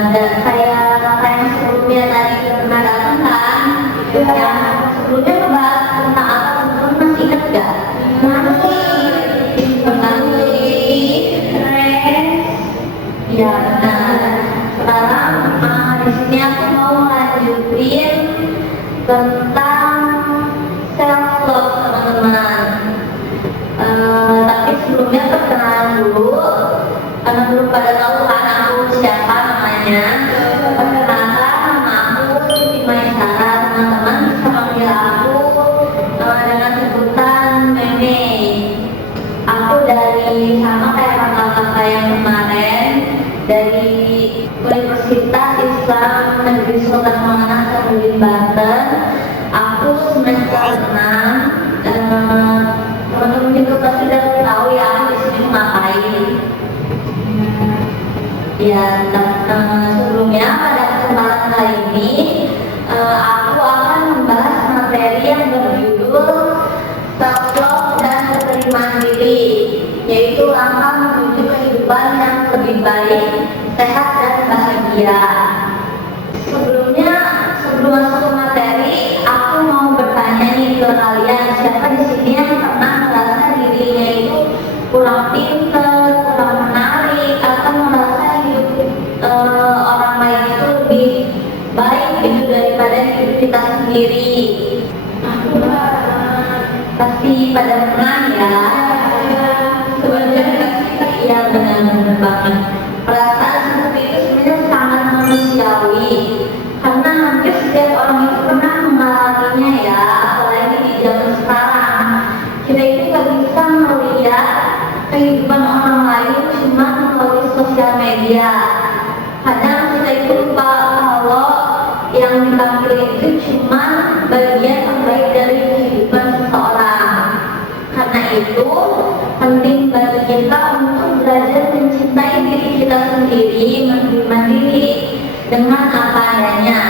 Dan kayak yang sebelumnya tadi pernah datang kan, yang sebelumnya ngebahas tentang apa, teman-teman masih ingat gak? Tentang stres. Ya benar. Sekarang di sini aku mau lanjutin tentang self love teman-teman. Tapi sebelumnya perkenalan dulu, karena belum pada tahu kan aku siapa namanya. Perkenalkan, nama aku Siti Maisara. Teman-teman bisa panggil aku dengan sebutan Meme. Aku dari sama kayak kakak-kakak yang kemarin, dari Universitas Islam Negeri Sultan Mangunkusumo Saguling Banten. Aku semester 6. Teman-teman juga pasti udah tahu ya aku di sini ngapain. Ya, sebelumnya pada kesempatan kali ini aku akan membahas materi yang berjudul self love dan penerimaan diri, yaitu langkah menuju kehidupan yang lebih baik, sehat dan bahagia. Sebelum masuk ke materi, aku mau bertanya nih ke kalian, siapa di sini yang pernah merasa dirinya itu kurang pintar, kurang menarik, atau merasa hidup orang lain itu lebih baik gitu daripada hidup kita sendiri? Pasti pada pernah ya. Sebenarnya iya benar banget. Perasaan seperti itu sebenarnya sangat manusiawi, karena hampir setiap orang itu pernah mengalaminya ya, apalagi di zaman sekarang. Kita itu gak bisa melihat kehidupan orang lain cuma melalui sosial media. Kadang kita itu lupa kalau yang ditampil itu cuma bagian terbaik dari kehidupan seseorang. Karena itu penting bagi kita untuk belajar mencintai diri kita sendiri, menerima diri dengan apa adanya.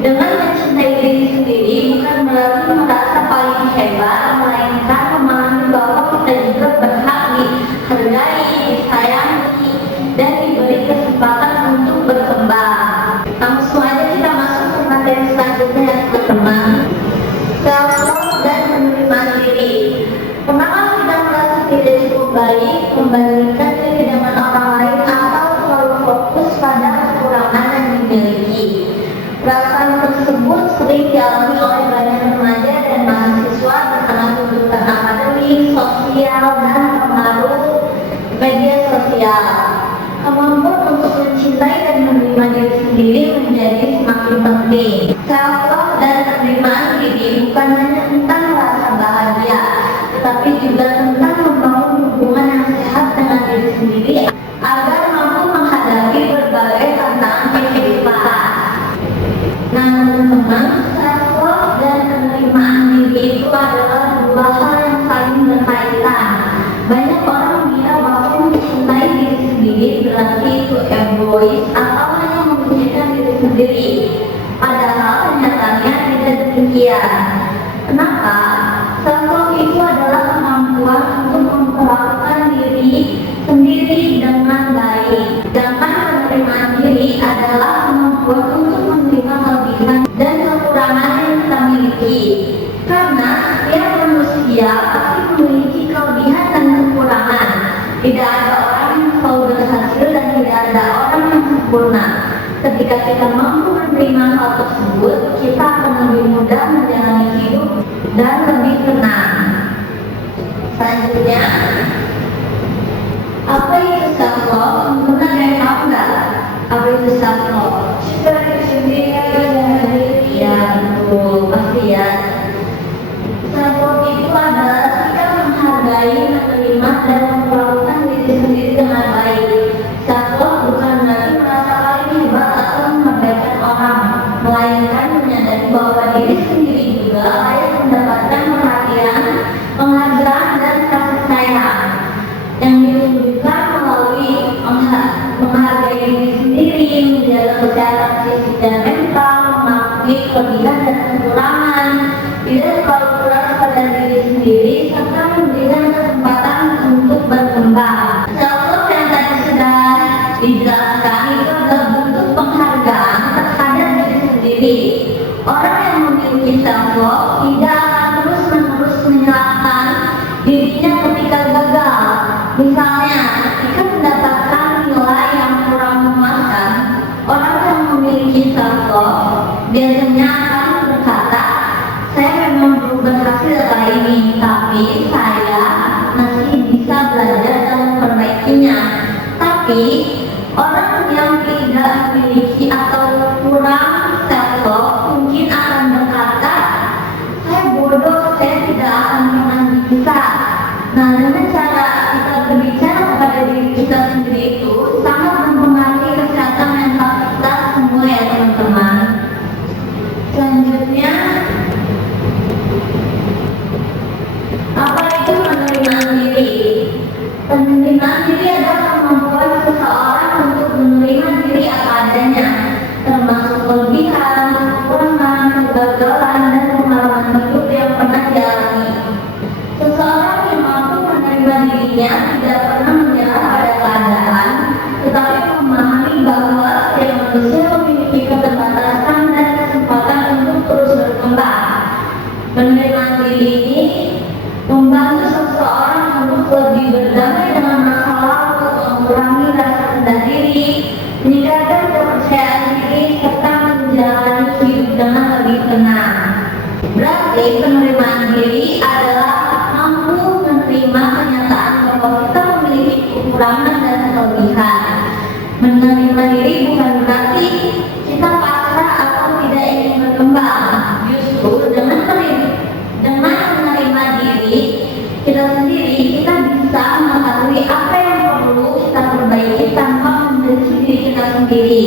Dengan mencintai diri sendiri bukan berarti merasa paling hebat, melainkan memahami bahwa kita juga berhak dihargai, disayangi, dan diberi kesempatan untuk berkembang. Langsung aja kita masuk ke materi selanjutnya, teman-teman. Self love dan penerimaan diri. Pernahkah kita merasa tidak cukup baik, membandingkan diri dengan orang lain, atau terlalu fokus pada kekurangan yang dimiliki? Perasaan tersebut sering dialami oleh banyak remaja dan mahasiswa di tengah tuntutan akademik, sosial, dan pengaruh media sosial. Kemampuan untuk mencintai dan menerima diri sendiri menjadi semakin penting. Self love dan penerimaan diri bukan hanya tentang rasa bahagia, tetapi juga tentang membangun hubungan yang sehat dengan diri sendiri agar mampu menghadapi berbagai tantangan kehidupan. Nah teman-teman, self love dan penerimaan diri itu adalah dua hal yang saling berkaitan. Banyak orang mengira bahwa mencintai diri sendiri berarti itu egois atau hanya memikirkan diri sendiri. Padahal kenyataannya tidak demikian. Kenapa? Self love itu adalah kemampuan untuk memperlakukan diri sendiri dengan baik. Sedangkan penerimaan diri adalah kemampuan untuk menerima kelebihan dan kekurangan yang kita miliki. Karena setiap manusia pasti memiliki kelebihan dan kekurangan. Tidak ada orang yang selalu berhasil dan tidak ada orang yang sempurna. Ketika kita mampu menerima hal tersebut, kita akan lebih mudah menjalani hidup dan lebih tenang. Selanjutnya, apa itu self love? Teman-teman ada yang tahu nggak? Apa itu self love? Ya betul, pasti ya. Self love itu adalah kita menghargai, menerima, dan memperlakukan diri sendiri dengan baik. Self love bukan berarti merasa paling hebat atau memerdekakan orang, melainkan menyadari bahwa diri sendiri juga layak mendapatkan perhatian, penghargaan, dan kasih sayang. besar. Nah, dengan cara kita berbicara kepada diri kita sendiri itu sangat mempengaruhi kesehatan mental kita semua ya teman-teman. Selanjutnya, apa itu penerimaan diri? Penerimaan diri adalah kemampuan seseorang untuk menerima diri apa adanya, termasuk kelebihan, kekurangan, kegagalan, dan pengalaman hidup yang pernah dialami. Seseorang yang mampu menerima dirinya tidak pernah menyerah pada keadaan, tetapi memahami bahwa setiap manusia memiliki keterbatasan dan kesempatan untuk terus berkembang. Penerimaan diri ini membantu seseorang untuk lebih berdamai dengan masa lalu, mengurangi rasa rendah diri, meningkatkan kepercayaan diri, serta menjalani hidup dengan lebih tenang. Berarti penerimaan diri adalah mampu menerima kenyataan bahwa kita memiliki kekurangan dan kelebihan. Menerima diri bukan berarti kita pasrah atau tidak ingin berkembang. Justru dengan menerima diri kita sendiri, kita bisa mengetahui apa yang perlu kita perbaiki tanpa membenci diri kita sendiri.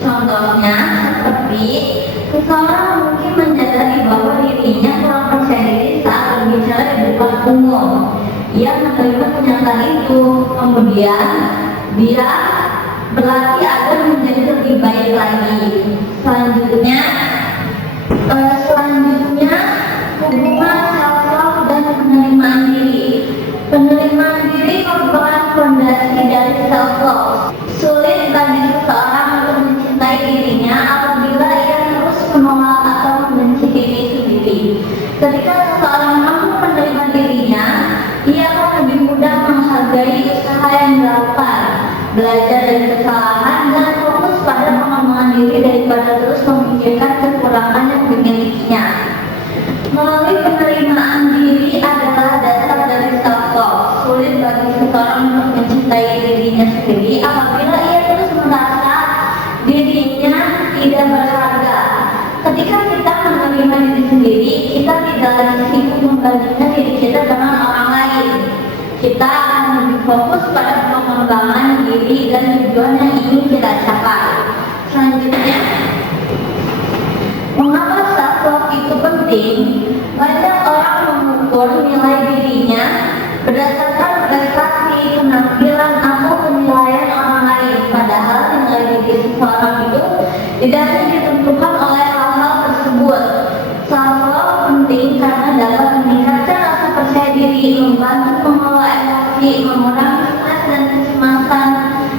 Contohnya seperti seseorang mungkin menyadari bahwa dirinya kurang percaya diri saat berbicara di depan umum. Ia menerima kenyataan itu, kemudian dia berlatih agar menjadi lebih baik lagi. Selanjutnya hubungan self-love dan penerimaan diri. Penerimaan diri merupakan fondasi dari self-love. Sulit bagi seseorang untuk mencintai dirinya apabila ia terus menolak atau membenci diri sendiri. Ketika seseorang mampu menerima dirinya, ia akan lebih mudah menghargai usaha yang dilakukan, belajar dari kesalahan, dan fokus pada pengembangan diri daripada terus memikirkan kekurangan yang dimilikinya. Melalui penerimaan diri adalah dasar dari self-love. Sulit bagi seseorang untuk mencintai dirinya sendiri apabila ia terus merasa dirinya tidak berharga. Ketika kita menerima diri sendiri, kita tidak lagi sibuk membandingkan diri kita dengan orang lain. Kita akan lebih fokus pada pengembangan diri dan tujuan yang ingin kita capai. Selanjutnya, mengapa self-love itu penting? Banyak orang mengukur nilai dirinya berdasarkan prestasi, penampilan, atau penilaian orang lain. Padahal nilai diri seseorang itu tidak hanya ditentukan oleh hal-hal tersebut. Self-love penting karena dapat meningkatkan rasa percaya diri, membantu mengelola emosi, mengurangi stres dan kecemasan,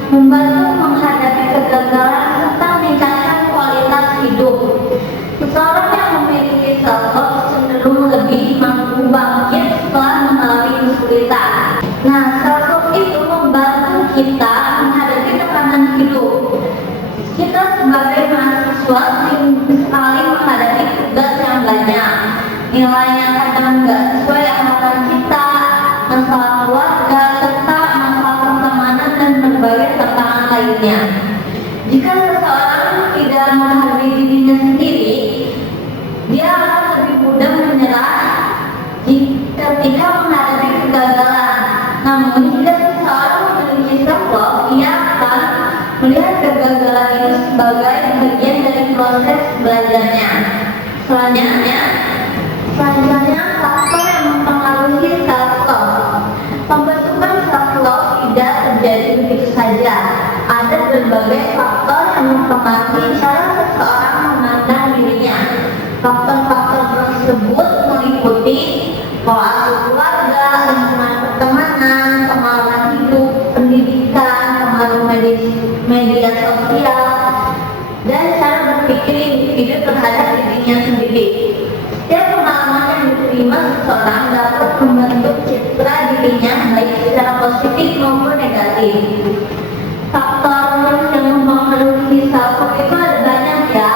membantu menghadapi kegagalan, serta meningkatkan kualitas hidup. Seseorang yang memiliki self-love cenderung lebih mampu bangkit setelah mengalami kesulitan. Nah, self-love itu membantu kita menghadapi tekanan hidup. Kita sebagai mahasiswa sering sekali menghadapi tugas yang banyak, nilainya kadang nggak sesuai harapan kita, masalah keluarga, serta masalah pertemanan dan berbagai tantangan lainnya. Jika seseorang tidak menghargai dirinya sendiri, dia akan lebih mudah menyerah ketika menghadapi kegagalan. Namun jika seseorang memiliki self-love, ia akan melihat kegagalan itu sebagai bagian dari proses belajarnya. Selanjutnya faktor yang mempengaruhi self-love. Pembentukan self-love tidak terjadi begitu saja. Ada berbagai faktor yang mempengaruhi cara seseorang memandang dirinya. Faktor-faktor tersebut meliputi pola asuh keluarga, lingkungan pertemanan, pengalaman hidup, pendidikan, pengaruh media sosial, dan cara berpikir individu terhadap dirinya sendiri. Setiap pengalaman yang diterima seseorang dapat membentuk citra dirinya baik secara positif maupun negatif. Faktor yang mempengaruhi self-love itu ada banyak ya,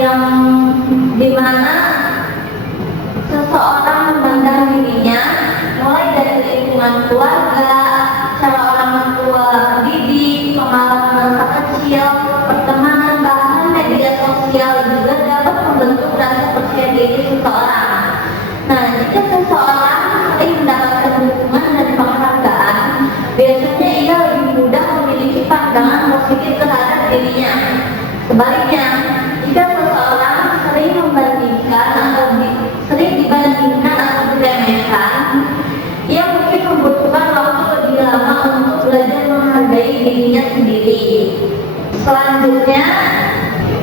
yang dimana seseorang memandang dirinya mulai dari lingkungan keluarga, cara orang tua mendidik, pengalaman masa kecil, pertemanan, bahkan media sosial juga dapat membentuk rasa percaya diri seseorang. Nah, jika seseorang sering positif terhadap dirinya. Sebaliknya, jika seseorang sering membandingkan atau sering dibandingkan atau diremehkan, ia mungkin membutuhkan waktu lebih lama untuk belajar menghargai dirinya sendiri. Selanjutnya,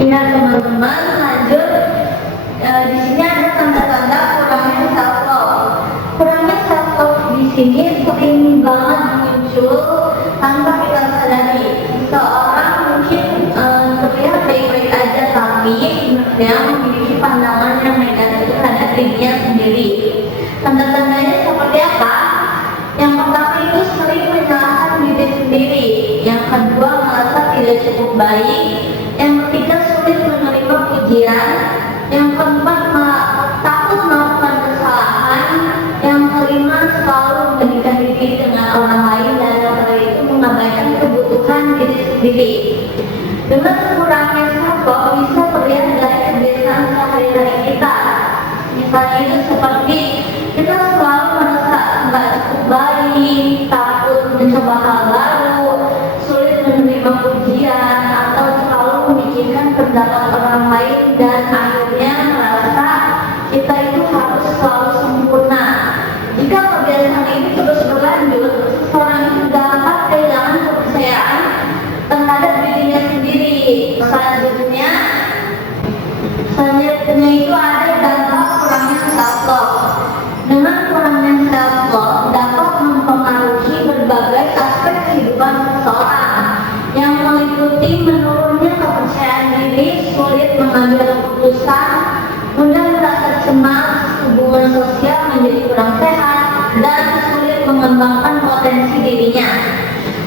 ingat teman-teman, lanjut. Di sini ada tanda-tanda kurangnya self love. Kurangnya self love di sini sering banget muncul tanpa kita sadari. Seorang mungkin terlihat baik-baik aja, tapi sebenarnya memiliki pandangan yang negatif terhadap dirinya sendiri. Tanda-tandanya seperti apa? Yang pertama itu sering menyalahkan diri sendiri. Yang kedua, merasa tidak cukup baik. Yang ketiga, sulit menerima pujian. Yang keempat, takut melakukan kesalahan. Yang kelima, selalu membandingkan diri dengan orang lain, dan yang terakhir itu mengabaikan kebutuhan diri sendiri. Dengan kurangnya self-love bisa terlihat dari kebiasaan sehari-hari kita. Misalnya itu seperti kita selalu merasa nggak cukup baik, takut mencoba hal baru, sulit menerima pujian, atau selalu memikirkan pendapat orang lain, dan akhirnya merasa kita itu harus selalu sempurna. Jika kebiasaan ini terus berlanjut, seseorang itu dapat kehilangan kepercayaan terhadap dirinya sendiri. Selanjutnya itu ada dampak kurangnya self-love. Dengan kurangnya self-love dapat mempengaruhi berbagai aspek kehidupan seseorang, yang meliputi menurunnya kepercayaan diri, sulit mengambil keputusan, mudah merasa cemas, hubungan sosial menjadi kurang sehat, dan sulit mengembangkan potensi dirinya.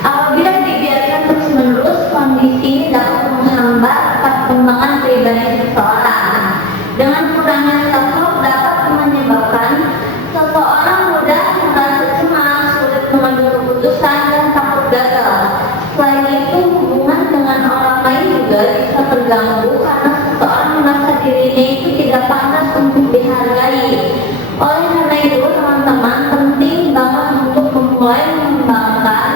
Apabila dibiarkan terus-menerus, kondisi ini dapat menghambat perkembangan pribadi seseorang. Dengan kurangnya self-love dapat menyebabkan seseorang mudah merasa cemas, sulit mengambil keputusan, dan takut gagal. Selain itu, hubungan dengan orang lain juga bisa terganggu karena seseorang merasa dirinya itu tidak pantas untuk dihargai. Oleh karena itu, teman-teman, penting banget untuk memulai mengembangkan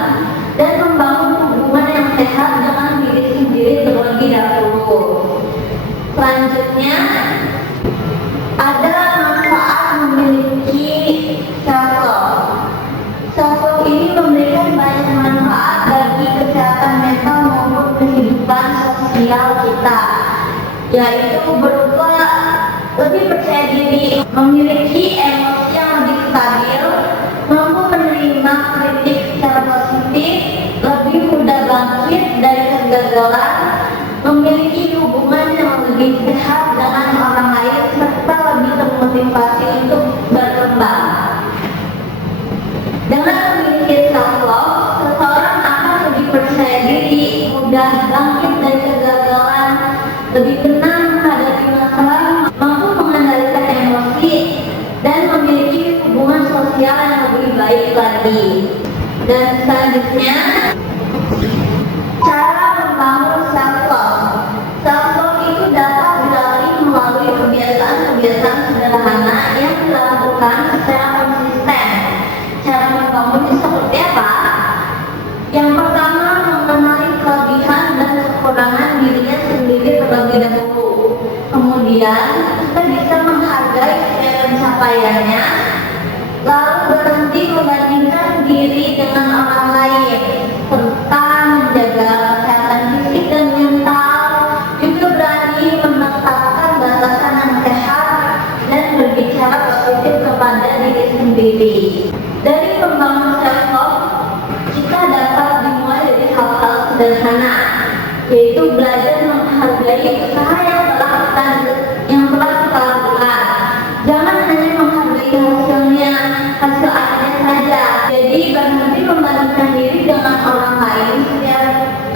dan membangun hubungan yang sehat dengan diri sendiri terlebih dahulu. Selanjutnya, ada manfaat memiliki self-love. Self-love ini memberikan banyak manfaat bagi kesehatan mental maupun kehidupan sosial kita, yaitu berupa lebih percaya diri, memiliki emosi yang lebih stabil, mampu menerima kritik secara positif, lebih mudah bangkit dari kegagalan, memiliki hubungan yang lebih sehat dengan orang lain, serta lebih termotivasi untuk berkembang. Dengan memiliki self-love, seseorang akan lebih percaya diri, mudah bangkit dari kegagalan, lebih tenang menghadapi masalah, mampu mengendalikan emosi, dan memiliki hubungan sosial yang lebih baik lagi. Dan selanjutnya, cara membangun self-love. Self-love itu dapat dilalui melalui kebiasaan-kebiasaan sederhana yang dilakukan secara konsisten. Cara membangunnya seperti apa? Yang pertama, mengenali kelebihan dan kekurangan dirinya sendiri terlebih dahulu. Kemudian, kita bisa menghargai setiap pencapaiannya, lalu berhenti membandingkan diri dengan orang lain, serta menjaga kesehatan fisik dan mental, juga berani menetapkan batasan yang sehat dan berbicara positif kepada diri sendiri. Dari membangun self-love, kita dapat dimulai dari hal-hal sederhana, yaitu belajar menghargai usaha yang telah kita lakukan. Jangan hanya menghargai hasil akhirnya saja. Jadi berhenti membandingkan diri dengan orang lain,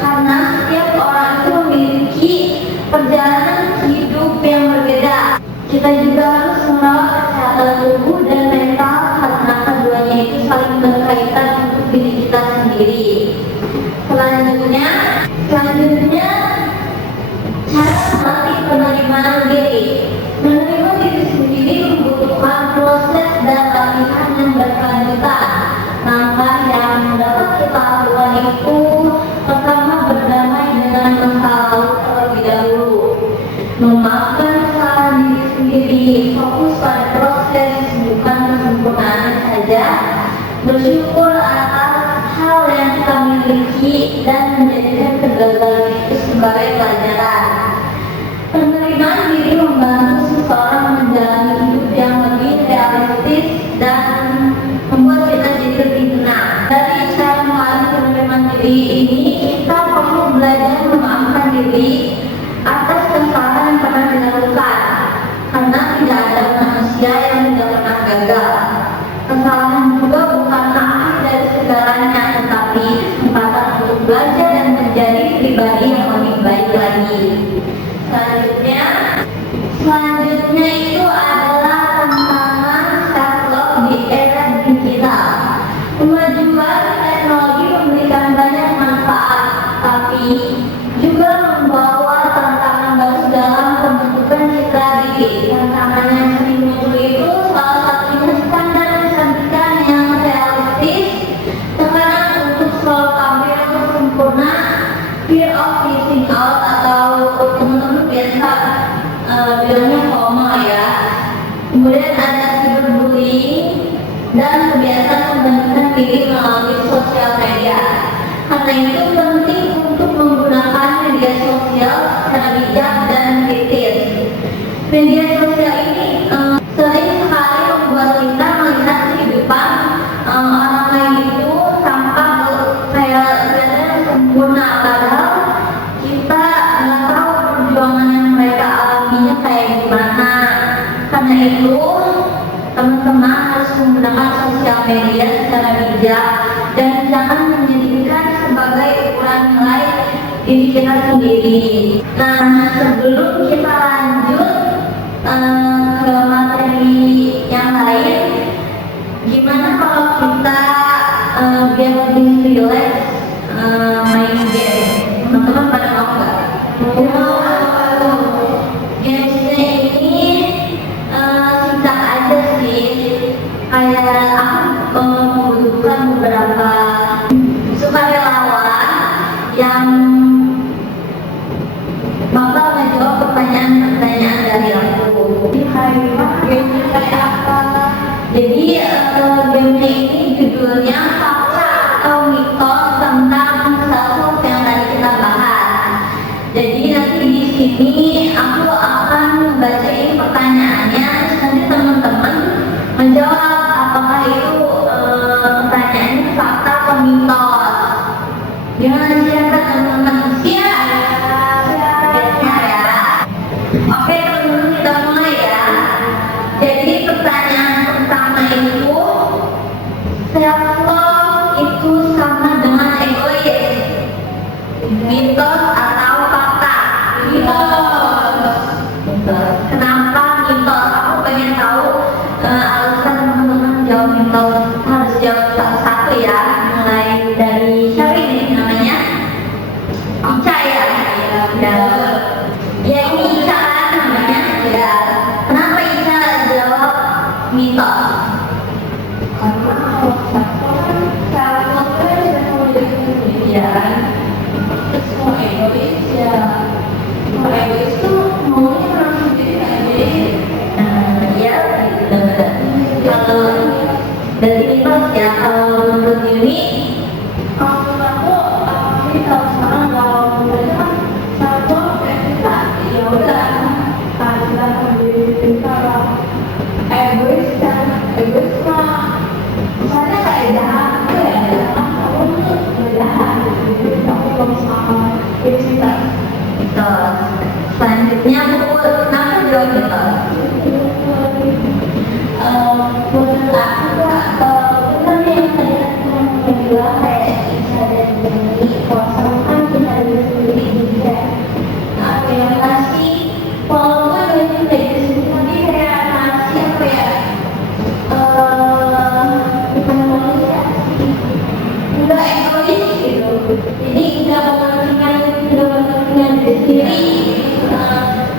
karena setiap orang itu memiliki perjalanan hidup yang berbeda. Kita juga harus merawat kesehatan tubuh dan mental, karena keduanya itu saling berkaitan untuk diri kita sendiri. Selanjutnya cara melatih penerimaan diri. Menerima diri sendiri membutuhkan proses dan latihan yang berkelanjutan. saja, bersyukur atas hal yang kita miliki dan menjadikan kegagalan itu sebagai pelajaran. Penerimaan diri membantu seseorang menjalani hidup yang lebih realistis dan membuat kita jadi lebih tenang. Dari cara melalui penerimaan diri ini, kita perlu belajar memaafkan diri atas kesalahan yang pernah dilakukan, karena tidak ada manusia yang tidak pernah gagal. Kesalahan juga bukanlah akhir dari segalanya, tetapi kesempatan untuk belajar dan menjadi pribadi yang lebih baik lagi. Selanjutnya itu adalah tantangan self-love di era digital. Kemajuan teknologi memberikan banyak manfaat, tapi juga membawa tantangan baru dalam pembentukan citra diri. Tantangan yang sering muncul itu salah satunya standar kecantikan yang realistis, tekanan untuk selalu tampil sempurna, fear of missing out, atau teman-teman biasa bilangnya FOMO ya. Kemudian ada cyberbullying dan kebiasaan membandingkan diri melalui sosial media. Karena itu penting untuk menggunakan media sosial secara bijak dan kritis. Media sosial ini sering sekali membuat kita melihat kehidupan orang lain itu tampak kayak kelihatan sempurna, padahal kita nggak tahu perjuangan yang mereka alaminya kayak gimana. Karena itu teman-teman harus menggunakan sosial media secara bijak dan jangan menjadikan sebagai ukuran nilai diri kita sendiri. Nah, sebelum kita lanjut ke materi yang lain, gimana kalau kita biar lebih relax main game? Teman-teman pada mau nggak? Gamesnya ini singkat aja sih, kayak aku membutuhkan beberapa sukarelawan yang bakal menjawab pertanyaan-pertanyaan dari aku. Gamenya kayak apa? Jadi gamenya ini judulnya fakta atau mitos tentang self-love yang tadi kita bahas. Jadi nanti di sini aku akan bacain pertanyaannya, terus nanti teman-teman menjawab apakah itu pertanyaannya fakta atau mitos. Gimana siapa teman-teman? Siap ya. Oke teman-teman, kita mulai ya. Jadi pertanyaan pertama itu, self-love itu sama dengan egois, mitos atau fakta? Mitos. Kenapa mitos? Aku pengen tahu alasan teman-teman jawab mitos. Harus jawab satu-satu ya. Mulai dari siapa ini namanya? Ica ya? Ya ini Ica kan namanya? Ya. Kenapa Ica jawab mitos? Karena self-love kan sudah menjadi kemudian semua egois ya. Semua egois tuh maunya orang sendiri aja. Ya gitu. Kalau dari mitos ya, kalau menurut ini aku mitos, karena kalau menurut kan satu kita ya udah kita sendiri, kita egois kan, egois mah misalnya kayak jahat tuh ya, kamu tuh jahat gitu, kamu kalau sama kita mitos. Selanjutnya aku kenapa jawab mitos? Menurut aku benar yang tadi aku bilang kayak bisa dari kuasa kan kita dari sendiri juga. Nah, yang ngasih walaupun dari sendiri tapi kayak ngasih apa ya, bukan manusia sih, enggak egois gitu. Jadi enggak mementingkan diri sendiri.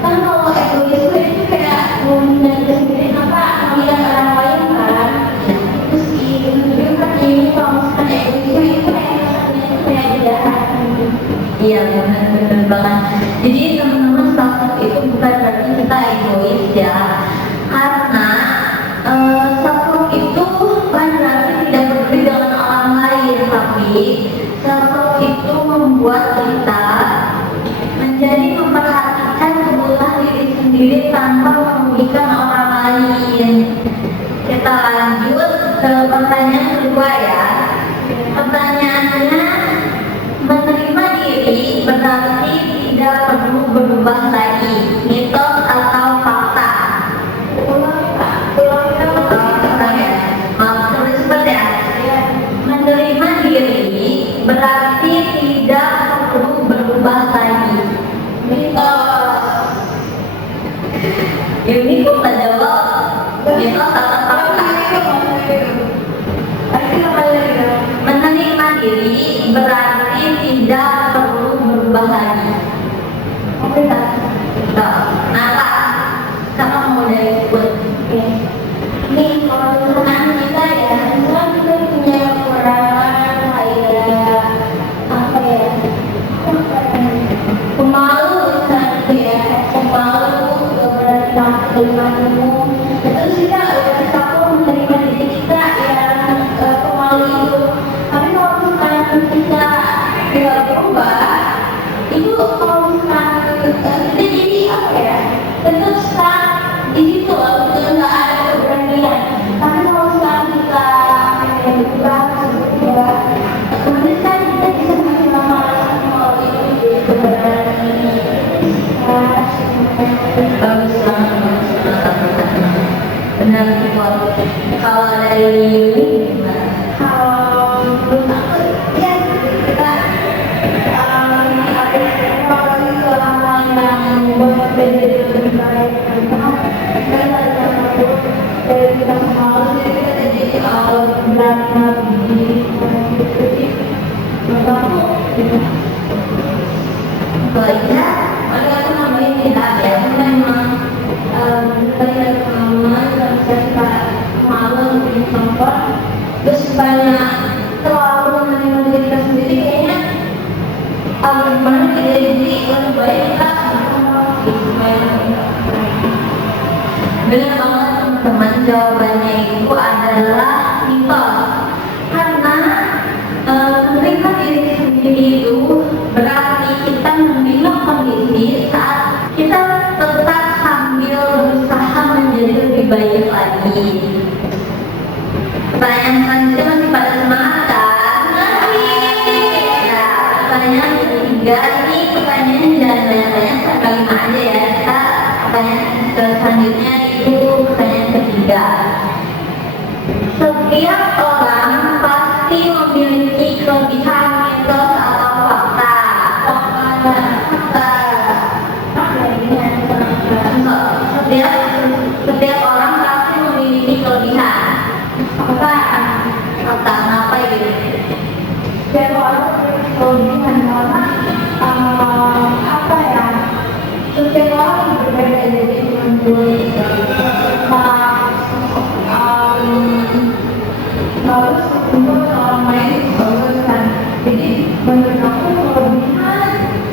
Kan kalau egois itu kayak mementingkan diri sendiri, apa melihat orang lain kan. Terus itu kan ini kalau misalkan egois itu kayak jahat. Iya benar banget. Jadi teman-teman, self-love itu bukan berarti kita egois ya. Karena self-love itu bukan diri tanpa merugikan orang lain. Kita lanjut ke pertanyaan kedua ya. Pertanyaannya, menerima diri berarti tidak perlu berubah lagi, mitos atau fakta? Menerima diri berarti tidak perlu berubah lagi, mitos. Ini kok tak jawab, mitos atau fakta? Menerima diri berarti tidak perlu berubah lagi. Oke tak? Kenapa? Sama mau dari ikut. Ini kalau misalkan kita ya, misalkan kita punya kekurangan kayak apa ya? Pemalu misalnya ya, pemalu gak berani terima. Terus kita udah takut menerima diri kita yang pemalu itu. Tapi kalau misalkan kita tidak berubah, itu kalau misalkan kita jadi apa ya? Tetap stuck di situ, nggak ada keberanian. Tapi kalau misalkan kita berubah, kemudian kan kita bisa semakin lama mau itu jadi keberanian. Bagus banget, benar betul. Kalau dari gimana? Kalau menurut aku ya kita kalau itu orang yang berbeda lebih baik dan dari kita semua jadi berani diri menurut aku baiknya mereka tuh namanya tidak ya memang dari pengalaman dan saya malu untuk contoh terus banyak terlalu menerima diri kita sendiri kayaknya gimana diri lebih baik kita benar banget teman-teman, jawabannya itu adalah mitos. Karena menerima diri sendiri itu berarti kita menerima kondisi saat kita tetap sambil berusaha menjadi lebih baik lagi. Pertanyaan selanjutnya masih pada semangat kan? Nah, pertanyaan ketiga ini pertanyaan jangan banyak-banyak, kalimat aja ya. Kita pertanyaan selanjutnya itu pertanyaan ketiga. Setiap orang pasti memiliki kelebihan, mitos atau fakta. Setiap orang pasti memiliki kelebihan. Apakah fakta? Kenapa gitu? Setiap orang memiliki kelebihan karena apa ya? Setiap orang berbeda, jadi menurut harus untuk orang lain bagus kan. Jadi menurut aku kelebihan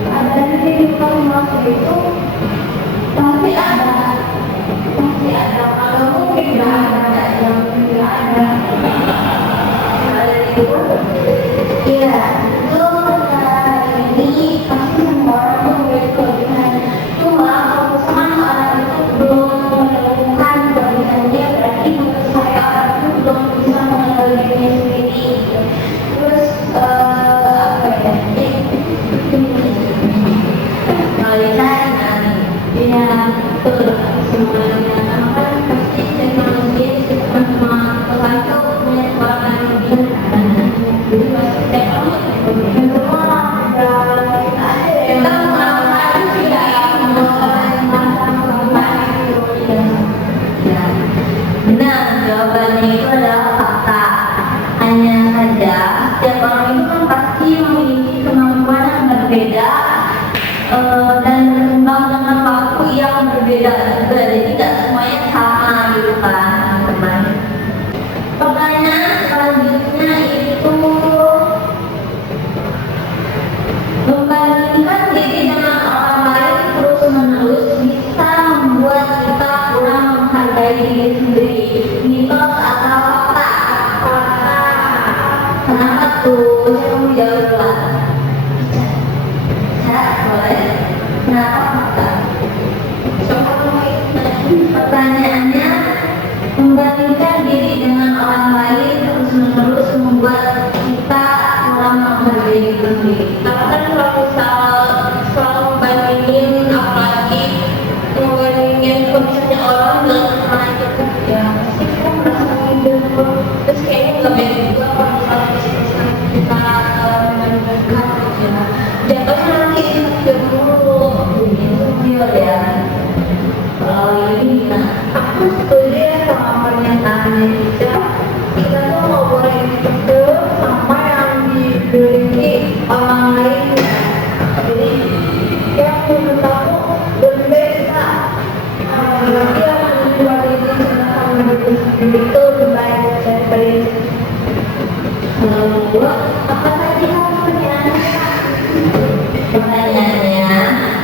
ada di diri masing-masing itu pasti ada. Kalau mungkin nggak ada yang tidak ada. Iya, itu ini pasti semua orang tuh memiliki kelebihan. Cuma kalau misalkan orang itu belum menemukan kelebihannya, berarti menurut saya orang itu belum bisa mengenal dirinya sendiri. Terus apa ya? Kalau ditanya, ya betul semuanya apa pasti teknologi semua orang itu punya kekuatan kelebihan. Jadi pasti teknologi semua kita melakukan tidak benar, jawabannya itu adalah fakta. Hanya saja setiap orang itu kan pasti memiliki kemampuan yang berbeda dan berkembang dengan waktu yang berbeda juga. Jadi tidak semuanya sama gitu kan teman-teman. Pertanyaan selanjutnya itu membandingkan diri dengan orang lain terus-menerus bisa membuat kita kurang menghargai diri sendiri. Mitos atau fakta? itu sama yang dimiliki orang lain. Jadi yang menurut aku lebih baik kita dia menjual diri sama diri sendiri itu lebih baik daripada apa tadi pertanyaannya,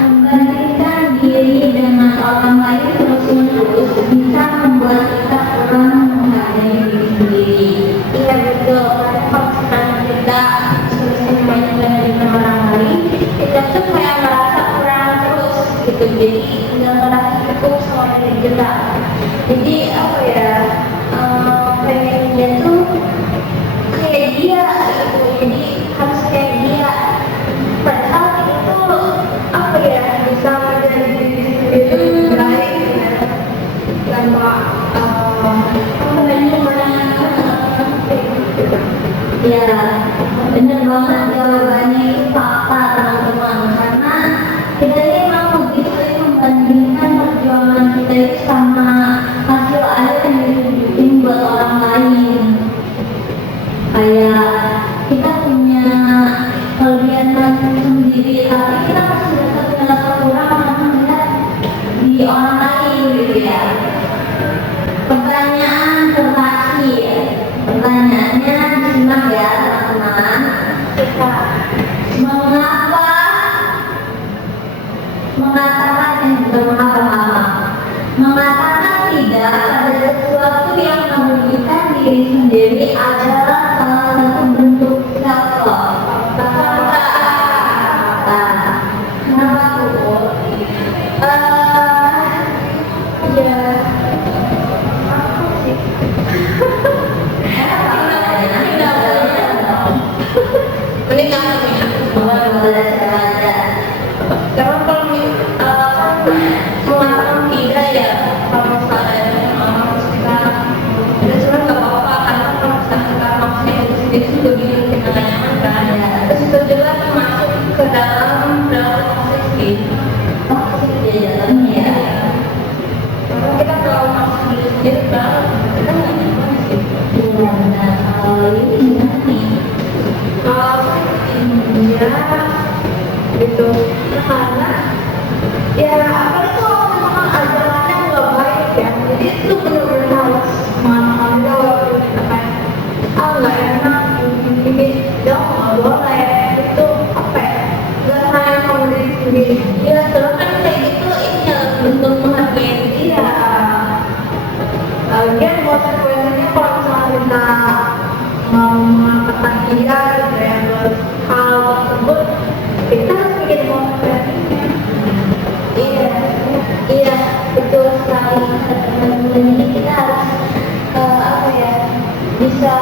membandingkan diri dengan orang lain terus-menerus bisa membuat kita kurang menghargai diri sendiri. Iya betul, karena kalau misalnya kita sering membandingkan dengan orang lain, kita tuh kayak merasa kurang terus gitu. Jadi nggak merasa cukup sama diri kita. Jadi apa ya? Pengennya tuh kayak dia gitu. Jadi harus kayak dia. Padahal itu apa ya, bisa menjadi diri sendiri baik tanpa ya benar banget jawabannya itu fakta teman-teman, karena kita ini memang begitu sering membandingkan perjuangan kita itu sama hasil akhir yang ditunjukin buat orang lain. Kayak kita punya kelebihan sendiri, tapi kita masih tetap punya kekurangan melihat di orang lain gitu ya. Pertanyaan terakhir, pertanyaannya disimak ya teman-teman. Mengapa mengatakan dan juga mengatakan tidak pada sesuatu yang merugikan diri sendiri adalah salah satu bentuk self-love. Kenapa tuh? Ya aku sih karena kalau mengatakan tidak ya, kalau misalnya kita ya sebenarnya nggak apa-apa, karena kalau misalnya kita maksudnya itu juga bikin kita nggak nyaman kan ya. Terus itu juga masuk ke dalam posisi ya dalamnya ya. Karena kita kalau masuk diri sendiri kan kita nggak nyaman sih. Iya benar. Kalau ini gimana nih? Kalau ini ya gitu, karena ya apa itu memang ajarannya nggak baik ya. Jadi itu benar-benar harus mana-mana waktu kita kayak nggak enak ini dong, nggak boleh itu apa ya, nggak sayang sama diri sendiri ya. Terus kan kayak gitu ini ya bentuk menghargai dia. Lagian konsekuensinya kalau misalnya kita mengatakan dia gitu ya buat hal tersebut, kita harus bikin konsekuensinya. Iya betul sekali teman-teman. Jadi kita harus apa ya, bisa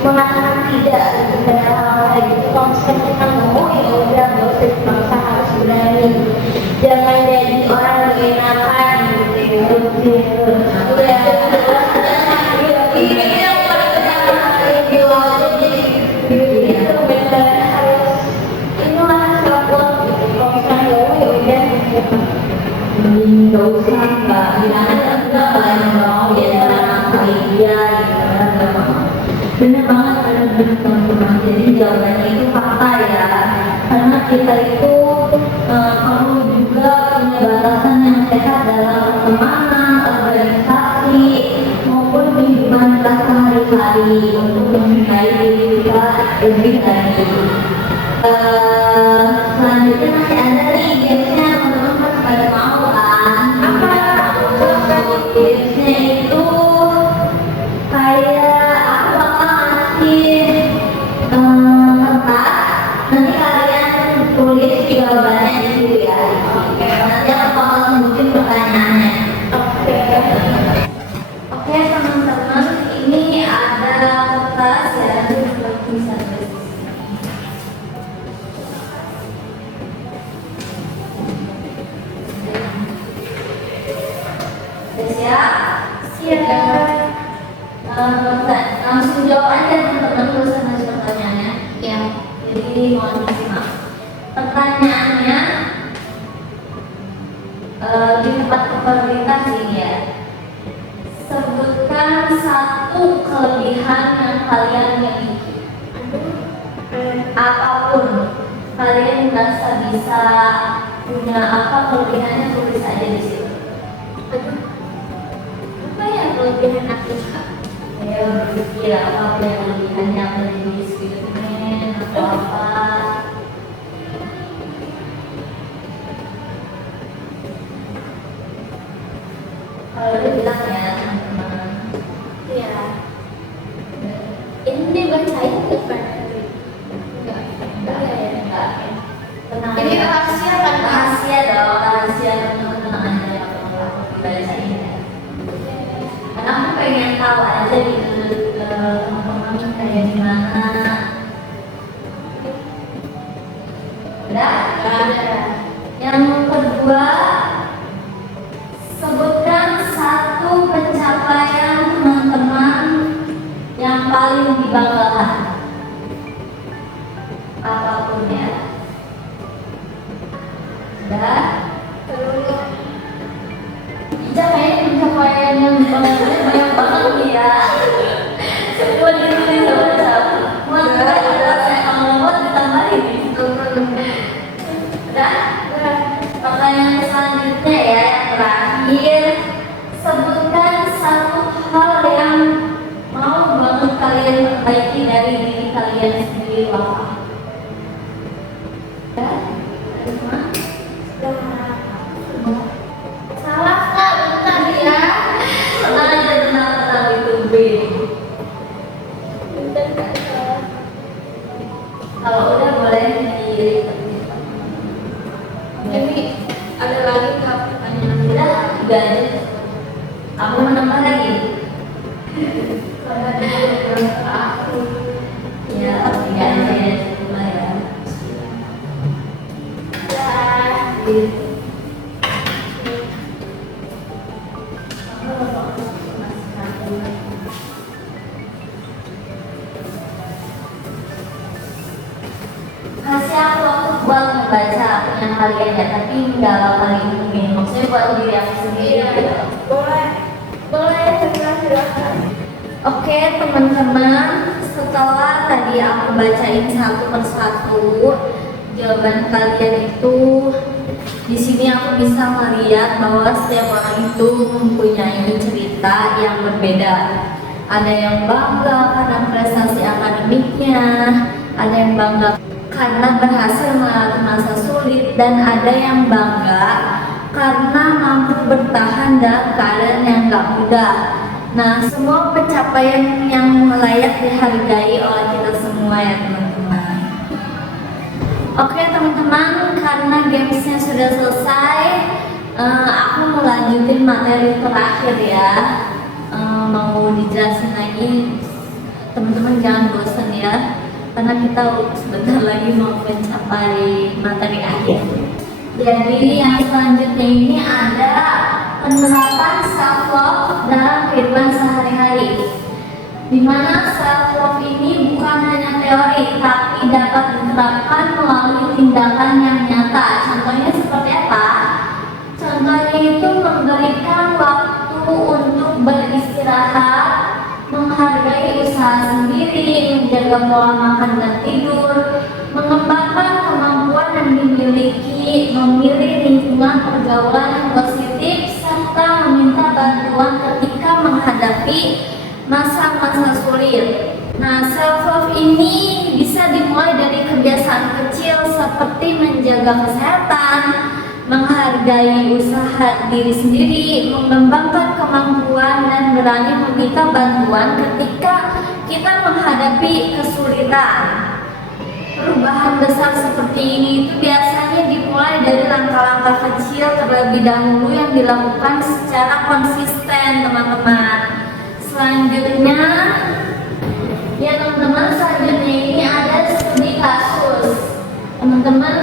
mengatakan tidak kepada hal kayak gitu. Kalau misalnya kita mau ya udah, nggak usah dipaksa, harus berani. Jangan jadi orang yang enakan gitu ya. Ini yang paling utama itu itu benar harus inilah self-love gitu. Kalau misalnya ya udah nggak usah, nggak bilang enggak kalian mau ya jangan dia gitu. Benar banget teman-teman. Jadi jawabannya itu fakta ya, karena kita itu perlu juga punya batasan yang sehat dalam pertemanan, organisasi maupun kehidupan kita sehari-hari untuk mencintai diri kita lebih lagi. Selanjutnya masih ada nih gamesnya, teman-teman pasti pada mau kan? Gamesnya itu kayak aku bakal ngasih kertas, nanti kalian tulis jawabannya di situ ya. Nanti aku bakal sebutin pertanyaannya. Oke teman-teman, ini ada kertas ya, bisa tulis. Siap. Langsung jawab aja teman-teman, gak usah ngasih pertanyaannya ya. Jadi mohon disimak. Pertanyaannya di tempat publikasi ya. Sebutkan satu kelebihan yang kalian miliki. Apapun kalian merasa bisa punya apa kelebihannya, tulis aja di situ. Apa ya kelebihan aku? Ya berpikir apa yang kelebihannya menjadi Spiderman atau apa. Kalau udah bilang ya teman-teman. Iya. Ini dibacain nggak pernah? Enggak. Tenang Ini aja. rahasia kan? Rahasia dong, rahasia tenang aja ya kalau aku dibacain ya. Karena aku pengen tahu aja gitu teman-teman kayak gimana. Udah? Yang kedua, sebutkan satu pencapaian teman-teman yang paling dibanggakan. Apapun ya. Udah? Ica kayaknya pencapaian yang banyak banget nih ya. Semua ditulis sama-sama. Maka saya mau ditambahin. Udah? Pertanyaan selanjutnya ya, yang terakhir, sebutkan satu hal yang mau banget kalian perbaiki dari diri kalian sendiri. Apa? Ya? Salah kak, bentar ya. Tenang aja, tenang itu B. Bentar kak. Kalau udah boleh di Ini ada lagi kak pertanyaan. udah 3 aja. Aku menambah lagi. Aku. Ya, 3 aja ya, cuma ya. Kasih aku waktu buat membaca yang kalian ya, tapi nggak bakal ini. Maksudnya buat diri aku sendiri. Gitu. Boleh silakan. Oke teman-teman, setelah tadi aku bacain satu persatu jawaban kalian itu, di sini aku bisa melihat bahwa setiap orang itu mempunyai cerita yang berbeda. Ada yang bangga karena prestasi akademiknya, ada yang bangga karena berhasil melewati masa sulit, dan ada yang bangga karena mampu bertahan dalam keadaan yang gak mudah. Nah, semua pencapaian yang layak dihargai oleh kita semua ya teman-teman. Oke teman-teman, karena gamesnya sudah selesai, aku mau lanjutin materi terakhir ya. Mau dijelasin lagi, teman-teman jangan bosan ya, karena kita sebentar lagi mau mencapai materi akhir. Jadi yang selanjutnya ini ada penerapan self love dalam kehidupan sehari-hari, di mana self love ini bukan hanya teori tapi dapat diterapkan melalui tindakan yang nyata. Contohnya seperti apa? Contohnya itu memberikan waktu untuk beristirahat, menghargai usaha sendiri, menjaga pola makan dan tidur, mengembangkan kemampuan yang dimiliki, memilih lingkungan pergaulan yang positif, serta meminta bantuan ketika menghadapi masa-masa sulit. Nah, self love ini bisa dimulai dari kebiasaan kecil seperti menjaga kesehatan, menghargai usaha diri sendiri, mengembangkan kemampuan, dan berani meminta bantuan ketika kita menghadapi kesulitan. Perubahan besar seperti ini itu biasanya dimulai dari langkah-langkah kecil terlebih dahulu yang dilakukan secara konsisten, teman-teman. Selanjutnya, ya teman-teman, selanjutnya ini ada studi kasus. Teman-teman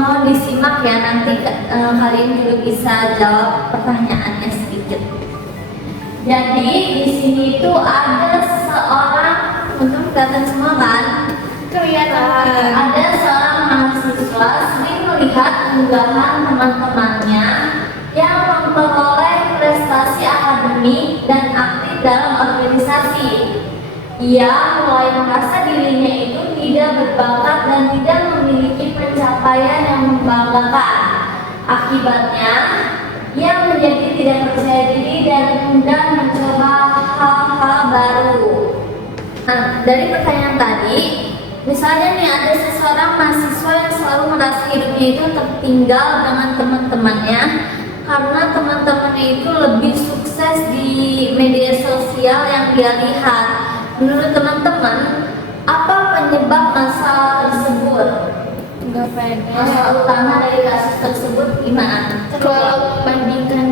mau disimak ya, nanti kalian juga bisa jawab pertanyaannya sedikit. Jadi di sini itu ada seorang, teman-teman kelihatan semua kan? Kelihatan. Ada seorang mahasiswa sering melihat unggahan teman-temannya yang memperoleh prestasi akademik dan aktif dalam organisasi. Ia mulai merasa dirinya itu tidak berbakat dan tidak memiliki pencapaian yang membanggakan. Akibatnya, ia menjadi tidak percaya diri dan enggan mencoba hal-hal baru. Nah, dari pertanyaan tadi, misalnya nih ada seseorang mahasiswa yang selalu merasa hidupnya itu tertinggal dengan teman-temannya karena teman-temannya itu lebih sukses di media sosial yang dia lihat. Menurut teman-teman, apa penyebab masalah tersebut? Nggak pede. Masalah utama dari kasus tersebut gimana? Kalau bandingkan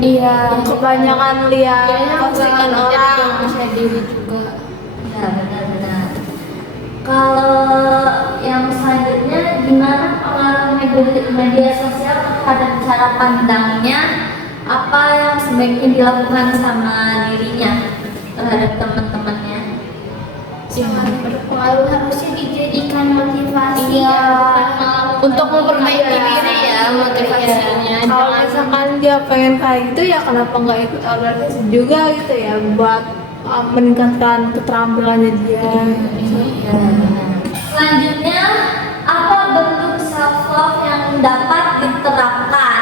kebanyakan lihat postingan orang. percaya diri juga. Ya, benar-benar. Kalau yang selanjutnya, gimana pengaruh media sosial terhadap cara pandangnya? Apa yang sebaiknya dilakukan sama dirinya terhadap teman-temannya? Sangat berpengaruh, harusnya dijadikan motivasi Iya. untuk memperbaiki diri ya motivasinya. Kalau misalkan dia pengen kayak gitu ya kenapa nggak ikut organisasi juga gitu ya buat meningkatkan keterampilannya dia. Selanjutnya, apa bentuk self love yang dapat diterapkan?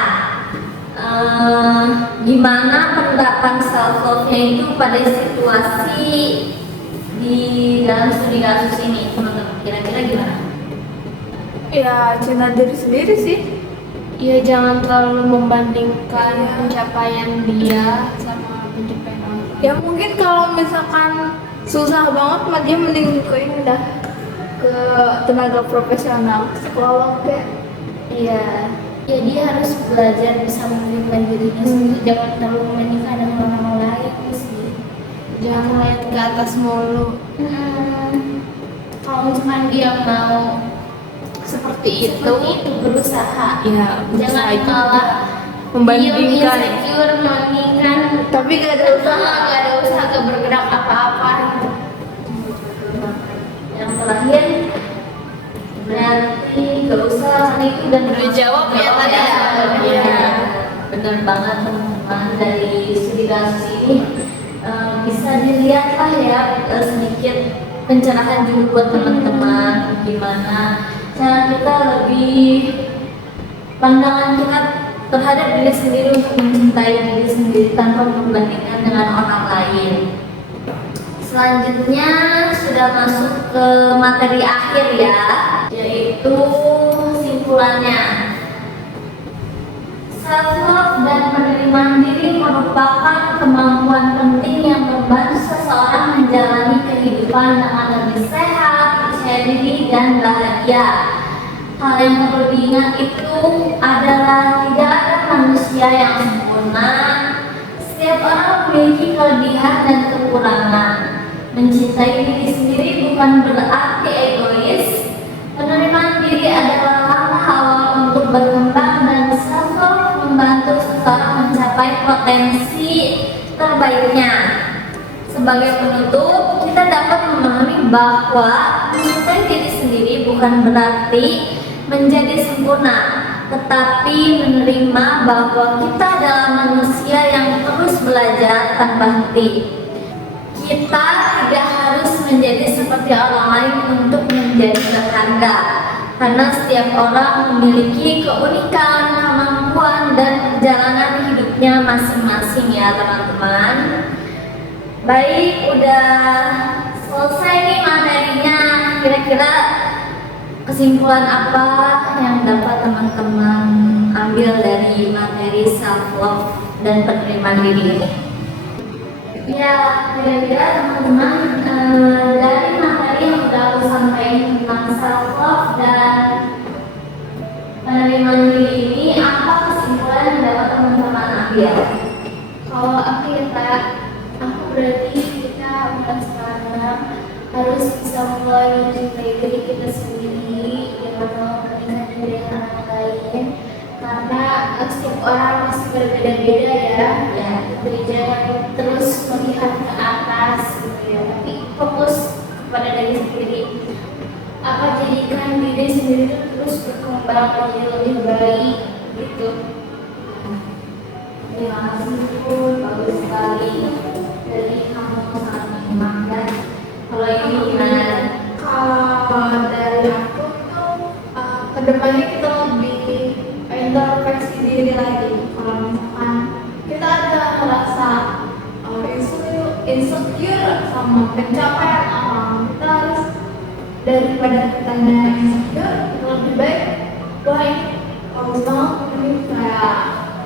Gimana penerapan self love-nya itu pada situasi di dalam studi kasus ini, teman-teman? Kira-kira gimana? Ya cinta diri sendiri sih. Ya jangan terlalu membandingkan pencapaian dia sama pencapaian orang. Ya mungkin kalau misalkan susah banget mah dia mending ke ini dah, ke tenaga profesional, psikolog kayak. Iya, ya dia harus belajar bisa menerima dirinya sendiri, jangan terlalu membandingkan dengan orang lain sih. Jangan lihat ke atas mulu. Kalau misalkan dia mau seperti itu berusaha. Ya, Jangan malah membandingkan. insecure, membandingkan. Tapi gak ada usaha. Gak ada usaha, gak bergerak apa-apa. Yang terakhir, berarti gak usah itu dan Udah jawab ya tadi ya? Iya, benar banget teman-teman. Dari studi kasus ini bisa dilihat lah ya sedikit pencerahan juga buat teman-teman gimana cara kita lebih, pandangan kita terhadap diri sendiri untuk mencintai diri sendiri tanpa membandingkan dengan orang lain. Selanjutnya sudah masuk ke materi akhir ya, yaitu kesimpulannya. Self love dan penerimaan diri merupakan kemampuan penting yang membantu seseorang menjalani kehidupan dengan lebih sehat, percaya diri dan bahagia. Hal yang perlu diingat itu adalah tidak ada manusia yang sempurna. Setiap orang memiliki kelebihan dan kekurangan. Mencintai diri sendiri bukan berarti egois. Penerimaan diri adalah langkah awal untuk berkembang dan self-love membantu seseorang mencapai potensi terbaiknya. Sebagai penutup, kita dapat memahami bahwa mencintai diri sendiri bukan berarti menjadi sempurna, tetapi menerima bahwa kita adalah manusia yang terus belajar tanpa henti. Kita tidak harus menjadi seperti orang lain untuk menjadi berharga, karena setiap orang memiliki keunikan, kemampuan, dan perjalanan hidupnya masing-masing ya teman-teman. Baik, udah selesai nih materinya. Kira-kira kesimpulan apa yang dapat teman-teman ambil dari materi self love dan penerimaan diri ini? Ya, kira-kira teman-teman dari materi yang udah aku sampaikan tentang self love dan penerimaan diri ini, apa kesimpulan yang dapat teman-teman ambil? Kalau aku ya Kak, aku berarti kita mulai sekarang harus bisa mulai mencintai diri kita sendiri, jangan mau membandingkan diri dengan orang lain, karena setiap orang pasti berbeda-beda ya. Jadi jangan terus melihat ke atas gitu ya, tapi fokus kepada diri sendiri. Apa jadikan diri sendiri itu terus berkembang menjadi lebih baik gitu. Terima kasih Bu, bagus sekali dari kamu sangat menyenangkan. Kalau ini gimana? Kalau dari aku tuh kedepannya kita lebih introspeksi diri lagi. Kalau misalkan kita ada merasa insecure sama pencapaian orang, kita harus daripada kita insecure, kita lebih baik wah ini bagus banget ini kayak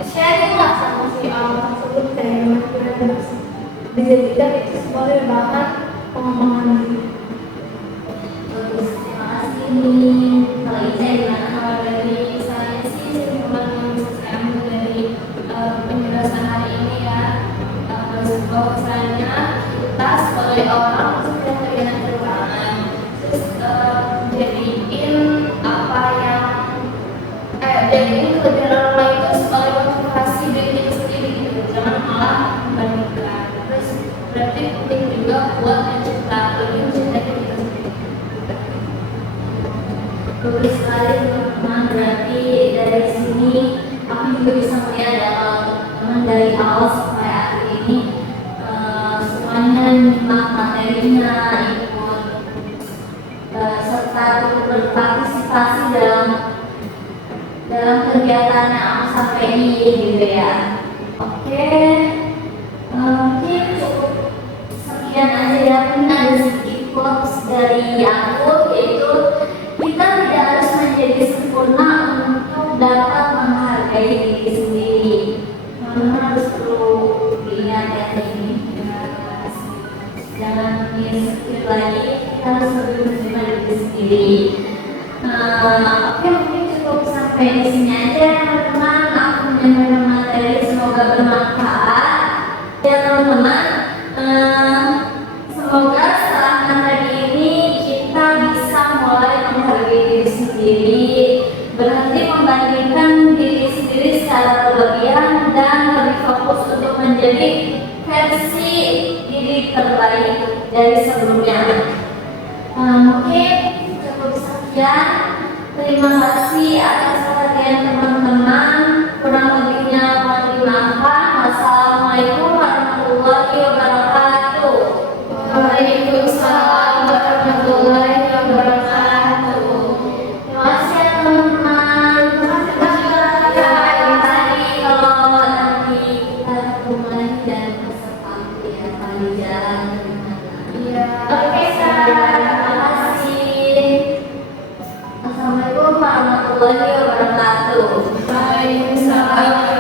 sharing lah sama si orang tersebut kayak gimana kita bisa dijadikan itu sebagai bahan pengembangan diri. Bagus, terima kasih nih. Kalau Ica gimana? Kalau dari saya sih simpulan yang saya ambil dari penjelasan hari ini ya, bahwasanya kita sebagai orang sudah kegiatan keuangan, terus jadiin apa yang jadiin kerjaan orang lain itu sebagai motivasi diri kita sendiri gitu, jangan malah membandingkan. Terus berarti penting juga buat lebih mencintai diri kita sendiri. Bagus sekali teman-teman. Berarti dari sini aku juga bisa melihat teman dari awal sampai akhir ini semuanya nyimak materinya, ikut serta turut berpartisipasi dalam kegiatan yang aku sampaikan gitu ya. Oke, mungkin cukup sekian aja ya. Mungkin ada sedikit quotes dari aku, yaitu kita tidak harus menjadi sempurna untuk dapat menghargai diri sendiri. Teman-teman harus perlu diingat ya ini. Jangan insecure lagi, kita harus lebih menerima diri sendiri. Oke, mungkin cukup sampai di sini aja teman-teman. Aku menyampaikan materi, semoga bermanfaat ya teman-teman. Semoga setelah materi ini kita bisa mulai menghargai diri sendiri, berhenti membandingkan diri sendiri secara berlebihan, dan lebih fokus untuk menjadi versi diri terbaik dari sebelumnya. Mungkin cukup sekian. Terima kasih atas perhatian teman-teman. Kurang lebihnya mohon dimaafkan. Wassalamualaikum warahmatullahi wabarakatuh. Waalaikumsalam warahmatullahi wabarakatuh. Terima kasih ya teman-teman. Terima kasih kalau nanti kita ketemu lagi dan peserta ya di jalan. Iya. Oke, terima kasih. Assalamualaikum warahmatullahi wabarakatuh. Waalaikumsalam.